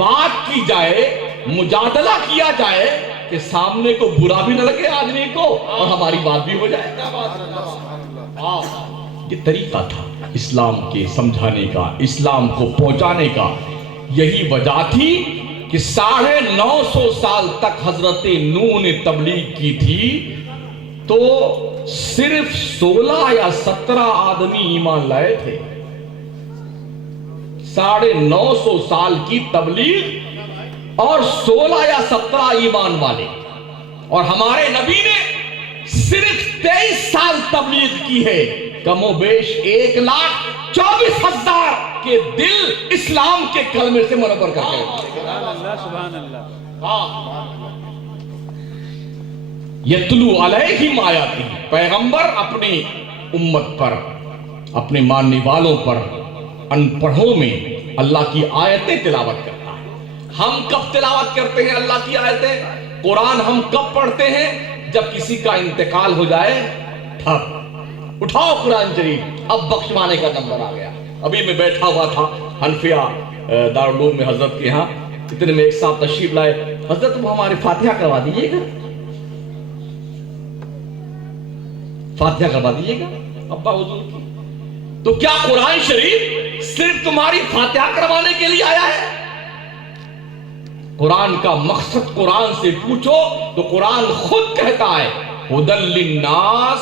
بات کی جائے، مجادلہ کیا جائے کہ سامنے کو برا بھی نہ لگے آدمی کو اور ہماری بات بھی ہو جائے. یہ طریقہ تھا اسلام کے سمجھانے کا، اسلام کو پہنچانے کا. یہی وجہ تھی کہ 950 سال تک حضرت نوح نے تبلیغ کی تھی تو صرف 16 یا 17 آدمی ایمان لائے تھے. 950 سال کی تبلیغ اور 16 یا 17 ایمان والے. اور ہمارے نبی نے صرف 23 سال تبلیغ کی ہے. کم و بیش 1,24,000 کے دل اسلام کے کلمے سے منور کر گئے. سبحان اللہ. یتلو علیہم آیاتہ، پیغمبر اپنی امت پر، اپنے ماننے والوں پر، ان پڑھوں میں اللہ کی آیتیں تلاوت کرتا ہے. ہم کب تلاوت کرتے ہیں اللہ کی آیتیں؟ قرآن ہم کب پڑھتے ہیں؟ جب کسی کا انتقال ہو جائے تب اٹھاؤ قرآن شریف، اب بخشوانے کا نمبر آ گیا. ابھی میں بیٹھا ہوا تھا حنفیہ دارالعلوم میں حضرت کے ہاں، اتنے میں ایک صاحب تشریف لائے. حضرت وہ ہمارے فاتحہ کروا دیجیے گا، فاتحہ کروا دیجیے گا ابا حضور کی. تو کیا قرآن شریف صرف تمہاری فاتحہ کروانے کے لیے آیا ہے؟ قرآن کا مقصد قرآن سے پوچھو تو قرآن خود کہتا ہے ھدی للناس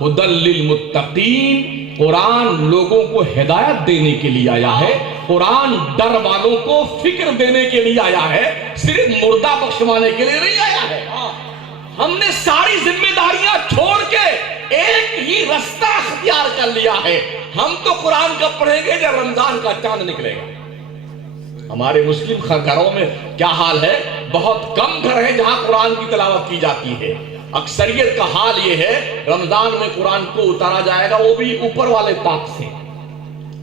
ھدی للمتقین. قرآن لوگوں کو ہدایت دینے کے لیے آیا ہے. قرآن ڈر والوں کو فکر دینے کے لیے آیا ہے، صرف مردہ بخشوانے کے لیے نہیں آیا ہے. ہم نے ساری ذمہ داریاں چھوڑ کے ایک ہی رستہ اختیار کر لیا ہے. ہم تو قرآن کا پڑھیں گے جب رمضان کا چاند نکلے گا. ہمارے مسلم گھروں میں کیا حال ہے؟ بہت کم گھر ہیں جہاں قرآن کی تلاوت کی جاتی ہے. اکثریت کا حال یہ ہے رمضان میں قرآن کو اتارا جائے گا، وہ بھی اوپر والے طاق سے،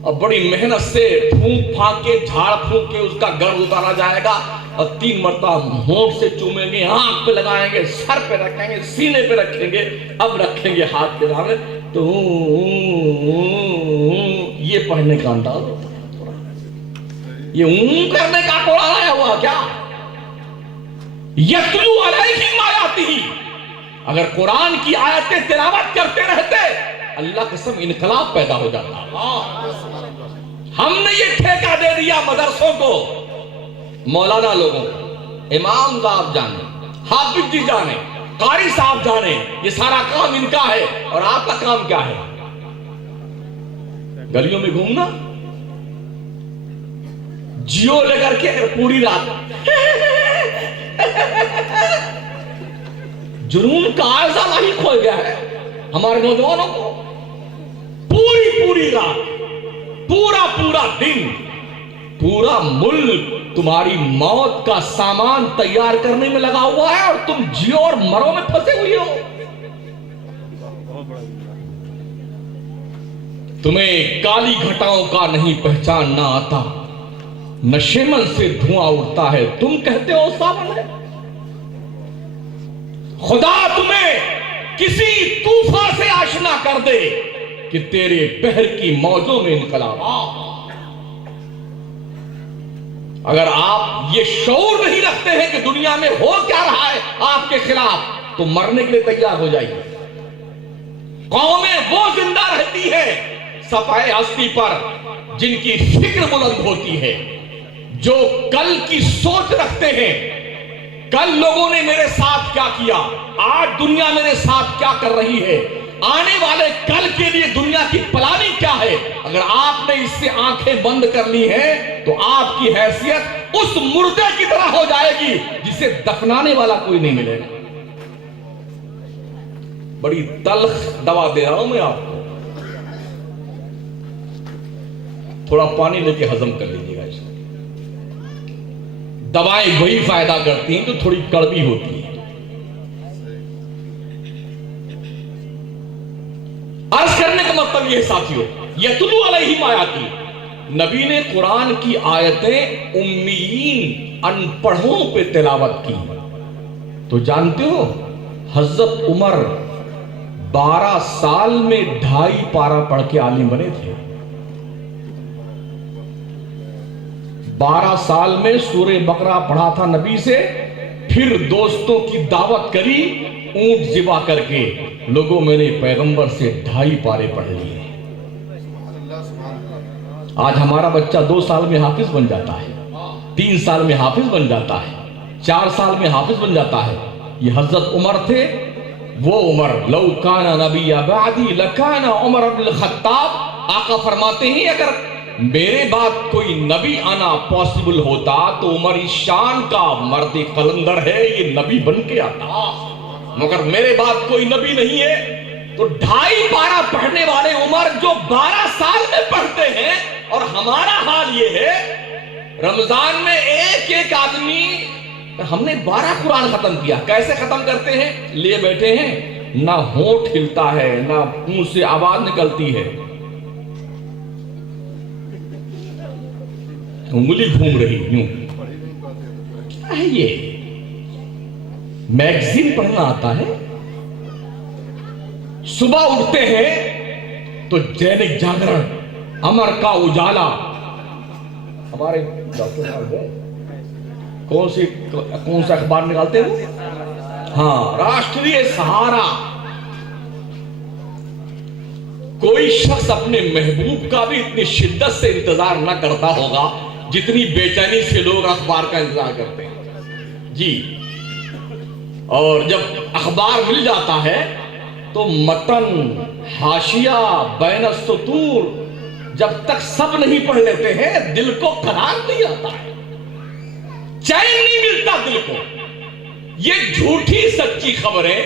اور بڑی محنت سے پھونک پھانک کے جھاڑ پھونک کے اس کا گرد اتارا جائے گا، اور 3 مرتبہ ہونٹ سے چومیں گے، آنکھ پہ لگائیں گے، سر پہ رکھیں گے، سینے پہ رکھیں گے، اب رکھیں گے ہاتھ کے سامنے. تو یہ پڑھنے کا انداز ہوتا ہے. یہ کرنے کا قرآن آیا ہوا کیا؟ یتلو علیہم آیاتہ. اگر قرآن کی آیتیں تلاوت کرتے رہتے اللہ قسم انقلاب پیدا ہو جاتا. ہم نے یہ ٹھیکہ دے دیا مدرسوں کو، مولانا لوگوں کو، امام صاحب جانے، حافظ جی جانے، قاری صاحب جانے، یہ سارا کام ان کا ہے. اور آپ کا کام کیا ہے؟ گلیوں میں گھومنا، جیو لے کر کے پوری رات جنون کا عارضہ نہیں کھول گیا ہے ہمارے نوجوانوں کو. پوری رات، پورا دن، پورا ملک تمہاری موت کا سامان تیار کرنے میں لگا ہوا ہے اور تم جیو اور مرو میں پھنسے ہوئے ہو. تمہیں کالی گھٹاؤں کا نہیں پہچاننا آتا، نشیمن سے دھواں اڑتا ہے، تم کہتے ہو ساون ہے. خدا تمہیں کسی طوفان سے آشنا کر دے کہ تیرے بحر کی موجوں میں انقلاب. اگر آپ یہ شعور نہیں رکھتے ہیں کہ دنیا میں ہو کیا رہا ہے آپ کے خلاف، تو مرنے کے لیے تیار ہو جائیے. قومیں وہ زندہ رہتی ہے صفحہ ہستی پر جن کی فکر بلند ہوتی ہے، جو کل کی سوچ رکھتے ہیں. کل لوگوں نے میرے ساتھ کیا کیا، آج دنیا میرے ساتھ کیا کر رہی ہے، آنے والے کل کے لیے دنیا کی پلاننگ کیا ہے. اگر آپ نے اس سے آنکھیں بند کر لی ہیں تو آپ کی حیثیت اس مردے کی طرح ہو جائے گی جسے دفنانے والا کوئی نہیں ملے گا. بڑی تلخ دوا دے رہا ہوں میں آپ کو، تھوڑا پانی لے کے ہضم کر لیجیے گا. دوائیں وہی فائدہ کرتی ہیں جو تھوڑی کڑوی ہوتی ہیں. عرض کرنے کا مطلب یہ ساتھیو، یتلو علیہم آیاتہ، نبی نے قرآن کی آیتیں امیین ان پڑھوں پہ تلاوت کی. تو جانتے ہو حضرت عمر 12 سال میں 2.5 پارہ پڑھ کے عالم بنے تھے. 12 سال میں سورہ بقرہ پڑھا تھا نبی سے، پھر دوستوں کی دعوت کری، اونٹ ذبح کر کے لوگوں میں نے پیغمبر سے 2.5 پارے پڑھ لیے۔ آج ہمارا بچہ 2 سال میں حافظ بن جاتا ہے، 3 سال میں حافظ بن جاتا ہے، 4 سال میں حافظ بن جاتا ہے۔ یہ حضرت عمر تھے، وہ عمر، لو کان نبی بعدی لکان عمر بن الخطاب۔ آقا فرماتے ہیں اگر میرے بعد کوئی نبی آنا پاسبل ہوتا تو عمر شان کا مرد قلندر ہے، یہ نبی بن کے آتا، مگر میرے بعد کوئی نبی نہیں ہے۔ تو 2.5 پارہ پڑھنے والے عمر جو 12 سال میں پڑھتے ہیں، اور ہمارا حال یہ ہے رمضان میں ایک آدمی، ہم نے 12 قرآن ختم کیا۔ کیسے ختم کرتے ہیں؟ لیے بیٹھے ہیں، نہ ہونٹ ہلتا ہے، نہ منہ سے آواز نکلتی ہے، انگلی گھوم رہی یوں۔ کیا ہے یہ؟ میگزین پڑھنا آتا ہے؟ صبح اٹھتے ہیں تو دینک جاگرن، امر کا اجالا، ہمارے ڈاکٹر صاحب کون سا اخبار نکالتے ہیں؟ ہاں، راشٹریہ سہارا۔ کوئی شخص اپنے محبوب کا بھی اتنی شدت سے انتظار نہ کرتا ہوگا جتنی بے چینی سے لوگ اخبار کا انتظار کرتے ہیں جی۔ اور جب اخبار مل جاتا ہے تو متن، حاشیہ، بین السطور جب تک سب نہیں پڑھ لیتے ہیں دل کو قرار نہیں آتا ہے، چین نہیں ملتا دل کو۔ یہ جھوٹی سچی خبریں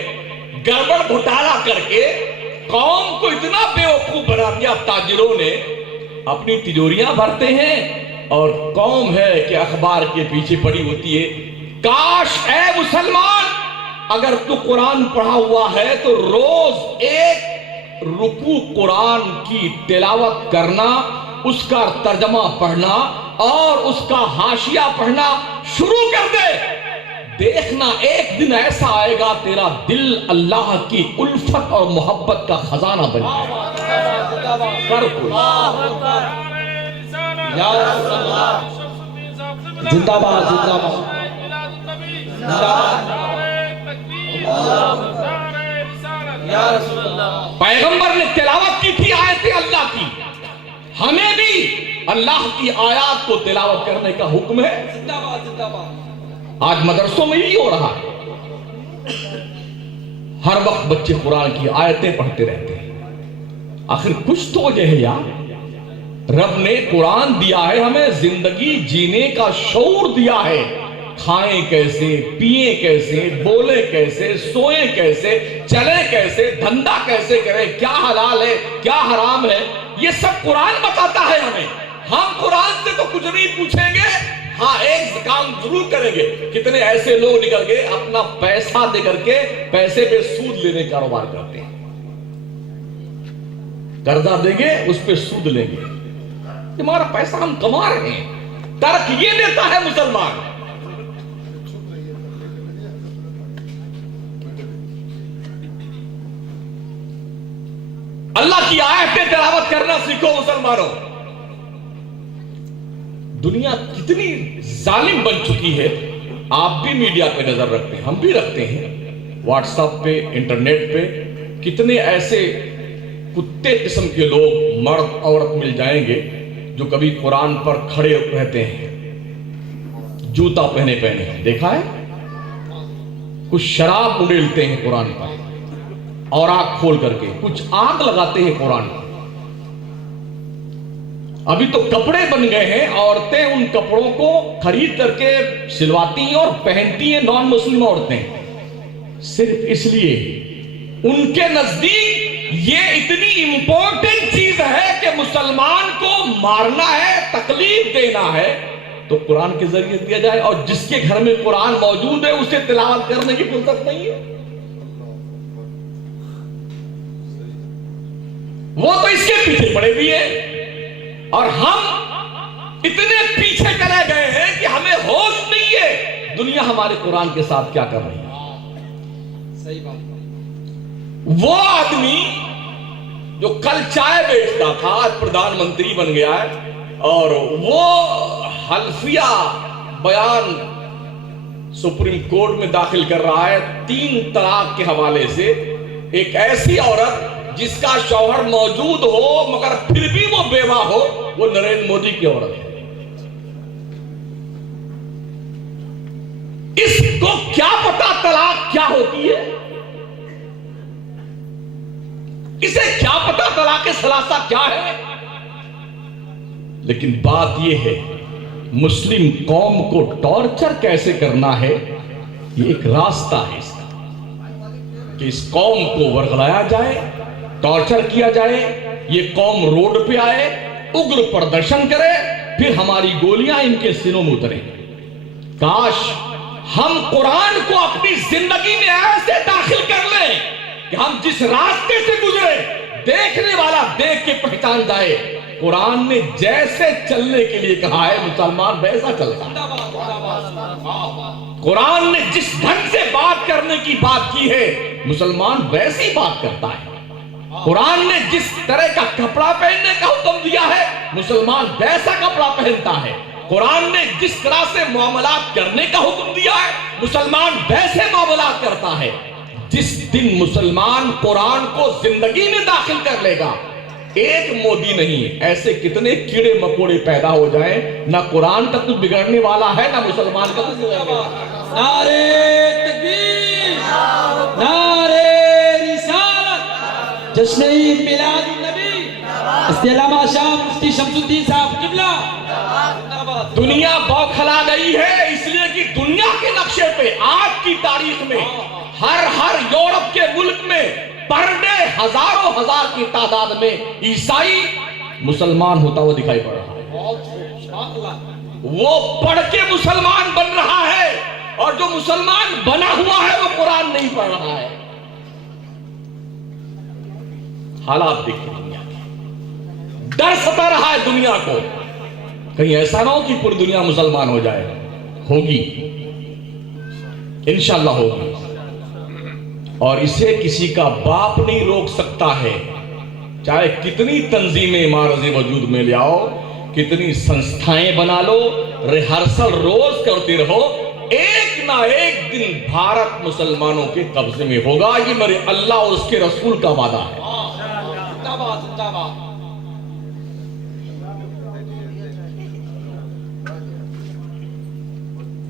گڑبڑ گھوٹالا کر کے قوم کو اتنا بیوقوف بنا دیا تاجروں نے، اپنی تجوریاں بھرتے ہیں اور قوم ہے کہ اخبار کے پیچھے پڑی ہوتی ہے۔ کاش اے مسلمان اگر تو قرآن پڑھا ہوا ہے تو روز 1 رکوع قرآن کی تلاوت کرنا، اس کا ترجمہ پڑھنا اور اس کا حاشیہ پڑھنا شروع کر دے۔ دیکھنا ایک دن ایسا آئے گا تیرا دل اللہ کی الفت اور محبت کا خزانہ بن جائے گا۔ کر کوئی زندہ باد، زندہ باد، پیغمبر نے تلاوت کی تھی آیتیں اللہ کی، ہمیں بھی اللہ کی آیات کو تلاوت کرنے کا حکم ہے۔ زندہ باد، زندہ باد۔ آج مدرسوں میں یہ ہو رہا ہے، ہر وقت بچے قرآن کی آیتیں پڑھتے رہتے ہیں۔ آخر کچھ تو وجہ ہے یار، رب نے قرآن دیا ہے ہمیں، زندگی جینے کا شعور دیا ہے، کھائیں کیسے، پیئیں کیسے، بولیں کیسے، سوئیں کیسے، چلیں کیسے، دھندا کیسے کریں، کیا حلال ہے کیا حرام ہے، یہ سب قرآن بتاتا ہے ہمیں۔ ہم قرآن سے تو کچھ نہیں پوچھیں گے، ہاں ایک کام ضرور کریں گے۔ کتنے ایسے لوگ نکل گئے اپنا پیسہ دے کر کے پیسے پہ سود لینے کا کاروبار کرتے ہیں، قرضہ دیں گے اس پہ سود لیں گے، ہمارا پیسہ ہم کما رہے ہیں، ترک یہ دیتا ہے مسلمان۔ اللہ کی آیتیں تلاوت کرنا سیکھو مسلمانوں۔ دنیا کتنی ظالم بن چکی ہے، آپ بھی میڈیا پہ نظر رکھتے ہیں، ہم بھی رکھتے ہیں، واٹس ایپ پہ، انٹرنیٹ پہ کتنے ایسے کتے قسم کے لوگ مرد عورت مل جائیں گے جو کبھی قرآن پر کھڑے رہتے ہیں، جوتا پہنے دیکھا ہے، کچھ شراب اڑیلتے ہیں قرآن پر اور آنکھ کھول کر کے، کچھ آگ لگاتے ہیں قرآن پر۔ ابھی تو کپڑے بن گئے ہیں، عورتیں ان کپڑوں کو خرید کر کے سلواتی ہیں اور پہنتی ہیں نان مسلم عورتیں، صرف اس لیے ان کے نزدیک یہ اتنی امپورٹنٹ چیز ہے کہ مسلمان کو مارنا ہے، تکلیف دینا ہے تو قرآن کے ذریعے دیا جائے، اور جس کے گھر میں قرآن موجود ہے اسے تلاوت کرنے کی فرصت نہیں ہے، وہ تو اس کے پیچھے پڑے ہوئے ہیں۔ اور ہم اتنے پیچھے چلے گئے ہیں کہ ہمیں ہوش نہیں ہے دنیا ہمارے قرآن کے ساتھ کیا کر رہی ہے۔ صحیح بات۔ وہ آدمی جو کل چائے بیچتا تھا آج پردھان منتری بن گیا ہے، اور وہ حلفیہ بیان سپریم کورٹ میں داخل کر رہا ہے 3 طلاق کے حوالے سے. ایک ایسی عورت جس کا شوہر موجود ہو مگر پھر بھی وہ بیوہ ہو، وہ نریندر مودی کی عورت ہے. اس کو کیا پتا طلاق کیا ہوتی ہے؟ اسے کیا پتا طلاق ثلاثہ کیا ہے؟ لیکن بات یہ ہے مسلم قوم کو ٹارچر کیسے کرنا ہے، یہ ایک راستہ ہے اس کا کہ اس قوم کو ورغلایا جائے، ٹارچر کیا جائے، یہ قوم روڈ پہ آئے، اگر پردرشن کرے، پھر ہماری گولیاں ان کے سینوں میں اتریں. کاش ہم قرآن کو اپنی زندگی میں ایسے داخل کر لیں کہ ہم جس راستے سے گزرے دیکھنے والا دیکھ کے پہچان جائے قرآن نے جیسے چلنے کے لیے کہا ہے مسلمان ویسا چلتا ہے. قرآن نے جس ڈھنگ سے بات کرنے کی بات کی ہے مسلمان ویسی بات کرتا ہے. قرآن نے جس طرح کا کپڑا پہننے کا حکم دیا ہے مسلمان ویسا کپڑا پہنتا ہے. قرآن نے جس طرح سے معاملات کرنے کا حکم دیا ہے مسلمان ویسے معاملات کرتا ہے. جس دن مسلمان قرآن کو زندگی میں داخل کر لے گا، ایک مودی نہیں ایسے کتنے کیڑے مکوڑے پیدا ہو جائیں، نہ قرآن کا کچھ بگڑنے والا ہے نہ مسلمان کا کچھ بگڑنے والا ہے. نعرے تکبیر، نعرے رسالت، جشن عید میلاد النبی، استعلامہ شاہ مفتی شمس الدین صاحب قبلہ. دنیا بوکھلا گئی ہے اس لیے کہ دنیا کے نقشے پہ آج کی تاریخ میں ہر یورپ کے ملک میں پر ڈے ہزاروں ہزار کی تعداد میں عیسائی مسلمان ہوتا ہوا دکھائی پڑ رہا ہے. وہ پڑھ کے مسلمان بن رہا ہے اور جو مسلمان بنا ہوا ہے وہ قرآن نہیں پڑھ رہا ہے. حالات دیکھیں دنیا کے، ڈر ستا رہا ہے دنیا کو کہیں ایسا نہ ہو کہ پوری دنیا مسلمان ہو جائے. ہوگی انشاءاللہ ہوگی، اور اسے کسی کا باپ نہیں روک سکتا ہے. چاہے کتنی تنظیمیں معرض وجود میں لے آؤ، کتنی سنستھائیں بنا لو، ریہرسل روز کرتے رہو، ایک نہ ایک دن بھارت مسلمانوں کے قبضے میں ہوگا. یہ میرے اللہ اور اس کے رسول کا وعدہ ہے.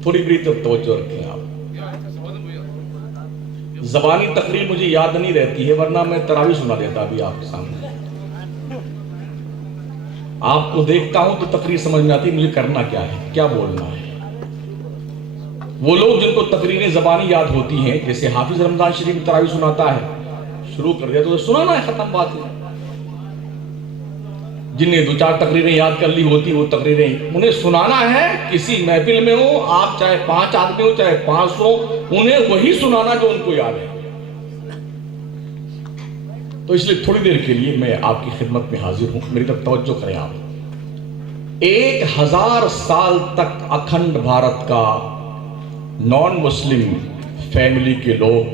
تھوڑی بری توجہ رکھیں آپ. زبانی تقریر مجھے یاد نہیں رہتی ہے ورنہ میں تراویح سنا دیتا ابھی آپ کے سامنے. آپ کو دیکھتا ہوں تو تقریر سمجھ میں آتی ہے مجھے کرنا کیا ہے، کیا بولنا ہے. وہ لوگ جن کو تقریریں زبانی یاد ہوتی ہیں، جیسے حافظ رمضان شریف تراویح سناتا ہے، شروع کر دیا تو سنانا ہے، ختم بات ہے. جن نے 2-4 تقریریں یاد کر لی ہوتی وہ تقریریں انہیں سنانا ہے. کسی محفل میں ہو آپ، چاہے 5 آدمی ہو چاہے 500، انہیں وہی سنانا جو ان کو یاد ہے. تو اس لیے تھوڑی دیر کے لیے میں آپ کی خدمت میں حاضر ہوں، میری طرف توجہ کریں آپ. 1000 سال تک اکھنڈ بھارت کا نان مسلم فیملی کے لوگ،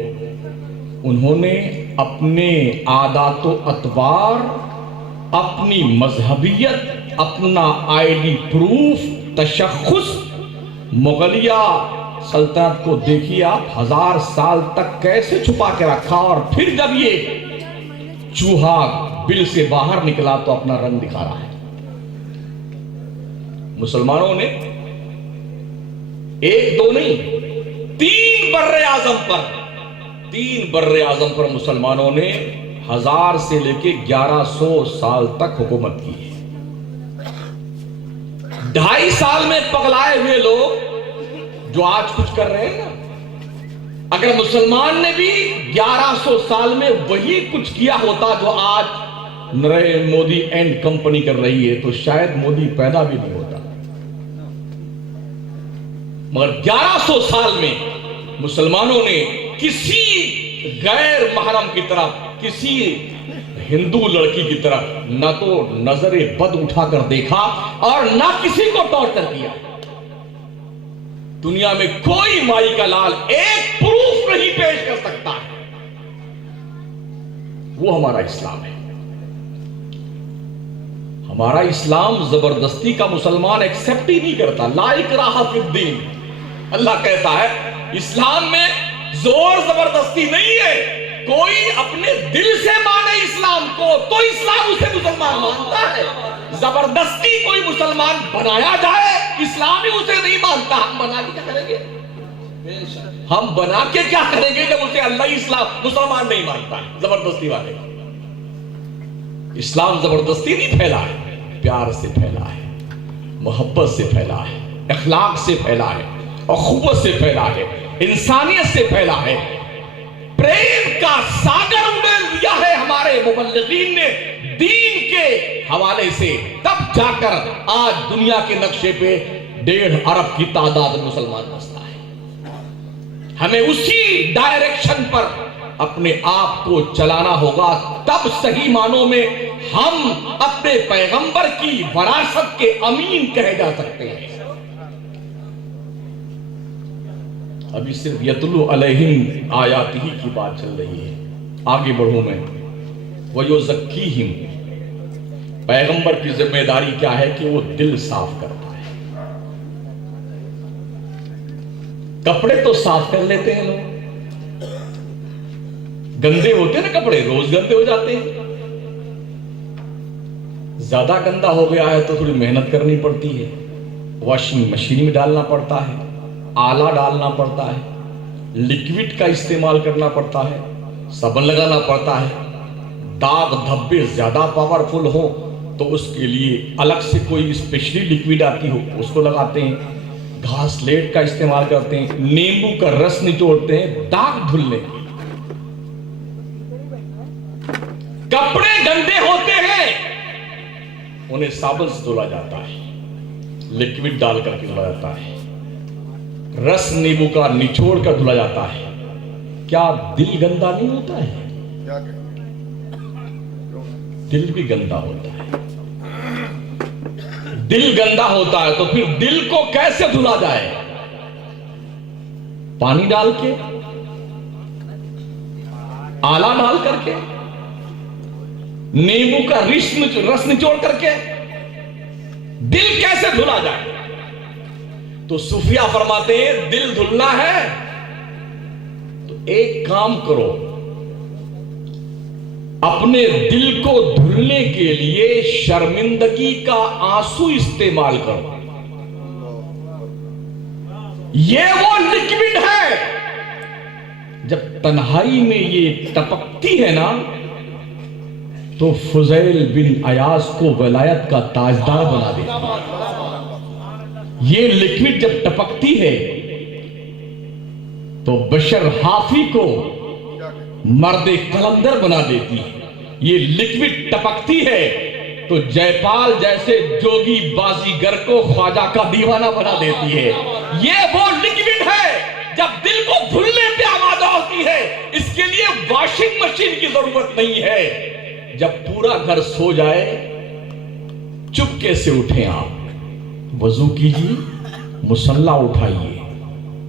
انہوں نے اپنے عادات و اطوار، اپنی مذہبیت، اپنا آئیڈی پروف، تشخص مغلیہ سلطنت کو دیکھیے آپ 1000 سال تک کیسے چھپا کے رکھا، اور پھر جب یہ چوہا بل سے باہر نکلا تو اپنا رنگ دکھا رہا ہے. مسلمانوں نے 1-2 نہیں 3 بر اعظم پر مسلمانوں نے 1000 سے لے کے 1100 سال تک حکومت کی ہے. 2.5 سال میں پگلائے ہوئے لوگ جو آج کچھ کر رہے ہیں نا، اگر مسلمان نے بھی 1100 سال میں وہی کچھ کیا ہوتا جو آج نریندر مودی اینڈ کمپنی کر رہی ہے تو شاید مودی پیدا بھی نہیں ہوتا. مگر 1100 سال میں مسلمانوں نے کسی غیر محرم کی طرف، کسی ہندو لڑکی کی طرف نہ تو نظر بد اٹھا کر دیکھا اور نہ کسی کو ٹارچر کیا. دنیا میں کوئی مائی کا لال ایک پروف نہیں پیش کر سکتا ہے. وہ ہمارا اسلام ہے. ہمارا اسلام زبردستی کا مسلمان ایکسپٹ ہی نہیں کرتا. لا اکراہ فی الدین. اللہ کہتا ہے اسلام میں زور زبردستی نہیں ہے. کوئی اپنے دل سے مانے اسلام کو تو اسلام اسے مسلمان مانتا ہے. زبردستی کوئی مسلمان بنایا جائے اسلام ہی اسے نہیں مانتا. ہم بنا کے کیا کریں گے؟ ہم بنا کے کیا کریں گے جب اسے اللہ اسلام مسلمان نہیں مانتا ہے زبردستی والے. اسلام زبردستی نہیں پھیلا ہے، پیار سے پھیلا ہے، محبت سے پھیلا ہے، اخلاق سے پھیلا ہے، اخوت سے پھیلا ہے، انسانیت سے پھیلا ہے. پریم کا ساگر اڈیل دیا ہے ہمارے مبلغین نے دین کے حوالے سے. تب جا کر آج دنیا کے نقشے پہ 1.5 ارب کی تعداد مسلمان بستا ہے. ہمیں اسی ڈائریکشن پر اپنے آپ کو چلانا ہوگا. تب صحیح معنوں میں ہم اپنے پیغمبر کی وراثت کے امین کہے جا سکتے ہیں. ابھی صرف یتلو علیہم آیاتہ کی بات چل رہی ہے. آگے بڑھوں میں وَيُزَكِّيهِمْ. پیغمبر کی ذمہ داری کیا ہے کہ وہ دل صاف کرتا ہے. کپڑے تو صاف کر لیتے ہیں لوگ، گندے ہوتے ہیں نا کپڑے، روز گندے ہو جاتے ہیں. زیادہ گندا ہو گیا ہے تو تھوڑی محنت کرنی پڑتی ہے، واشنگ مشین میں ڈالنا پڑتا ہے، آلہ ڈالنا پڑتا ہے، لکوڈ کا استعمال کرنا پڑتا ہے، صابن لگانا پڑتا ہے. داغ دھبے زیادہ پاورفل ہو تو اس کے لیے الگ سے کوئی اسپیشلی لکوڈ آتی ہو اس کو لگاتے ہیں. گھاس لیٹ کا استعمال کرتے ہیں، نیمبو کا رس نچوڑتے ہیں داغ دھلنے کے. کپڑے گندے ہوتے ہیں انہیں صابن سے دھلا جاتا ہے، لکوڈ ڈال کر کے دھلا جاتا ہے، رس نیمبو کا نچوڑ کر دھلا جاتا ہے. کیا دل گندا نہیں ہوتا ہے؟ دل بھی گندا ہوتا ہے. دل گندا ہوتا ہے تو پھر دل کو کیسے دھلا جائے؟ پانی ڈال کے، آلہ ڈال کر کے، نیمبو کا رس نچوڑ کر کے دل کیسے دھلا جائے؟ تو صوفیہ فرماتے ہیں دل دھلنا ہے تو ایک کام کرو، اپنے دل کو دھلنے کے لیے شرمندگی کا آنسو استعمال کرو. یہ وہ لکوڈ ہے جب تنہائی میں یہ ٹپکتی ہے نا تو فضیل بن عیاض کو ولایت کا تاجدار بنا دیتی ہے. یہ لکوڈ جب ٹپکتی ہے تو بشر حافی کو مرد قلندر بنا دیتی ہے. یہ لکوڈ ٹپکتی ہے تو جے پال جیسے جوگی بازیگر کو خواجہ کا دیوانہ بنا دیتی ہے. یہ وہ لکوڈ ہے جب دل کو دھلنے پہ آمادہ ہوتی ہے. اس کے لیے واشنگ مشین کی ضرورت نہیں ہے. جب پورا گھر سو جائے چپکے سے اٹھیں، آپ وضو کیجیے، مصلی اٹھائیے،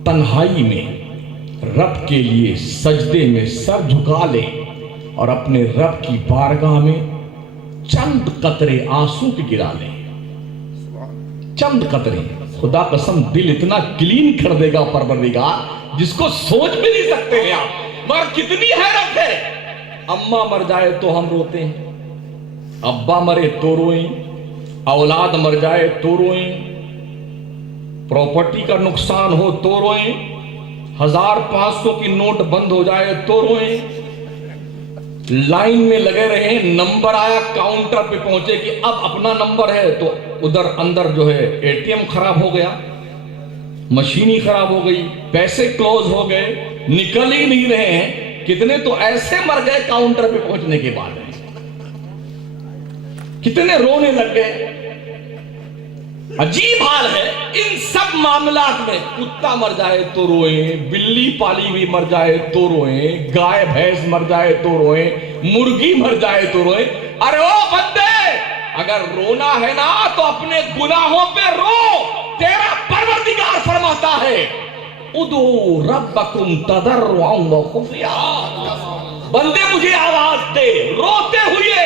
تنہائی میں رب کے لیے سجدے میں سر جھکا لیں اور اپنے رب کی بارگاہ میں چند قطرے آنسو کے گرا لیں. چند قطرے. خدا قسم دل اتنا کلین کر دے گا پروردگار جس کو سوچ بھی نہیں سکتے ہیں آپ. مگر کتنی حیرت ہے، اماں مر جائے تو ہم روتے ہیں، ابا مرے تو روئیں، اولاد مر جائے تو روئیں، پراپرٹی کا نقصان ہو تو روئیں، 1500 کی نوٹ بند ہو جائے تو روئیں، لائن میں لگے رہے، نمبر آیا کاؤنٹر پہ پہنچے کہ اب اپنا نمبر ہے تو ادھر اندر جو ہے ATM خراب ہو گیا، مشین ہی خراب ہو گئی، پیسے کلوز ہو گئے، نکل ہی نہیں رہے ہیں. کتنے تو ایسے مر گئے کاؤنٹر پہ پہنچنے کے بعد، کتنے رونے لگ گئے. عجیب حال ہے ان سب معاملات میں. کتا مر جائے تو روئیں، بلی پالی ہوئی مر جائے تو روئیں، گائے بھینس مر جائے تو روئیں، مرغی مر جائے تو روئیں. ارے او بندے، اگر رونا ہے نا تو اپنے گناہوں پہ رو. تیرا پروردگار فرماتا ہے ادعوا ربکم تضرعا وخفیا. بندے مجھے آواز دے روتے ہوئے.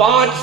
5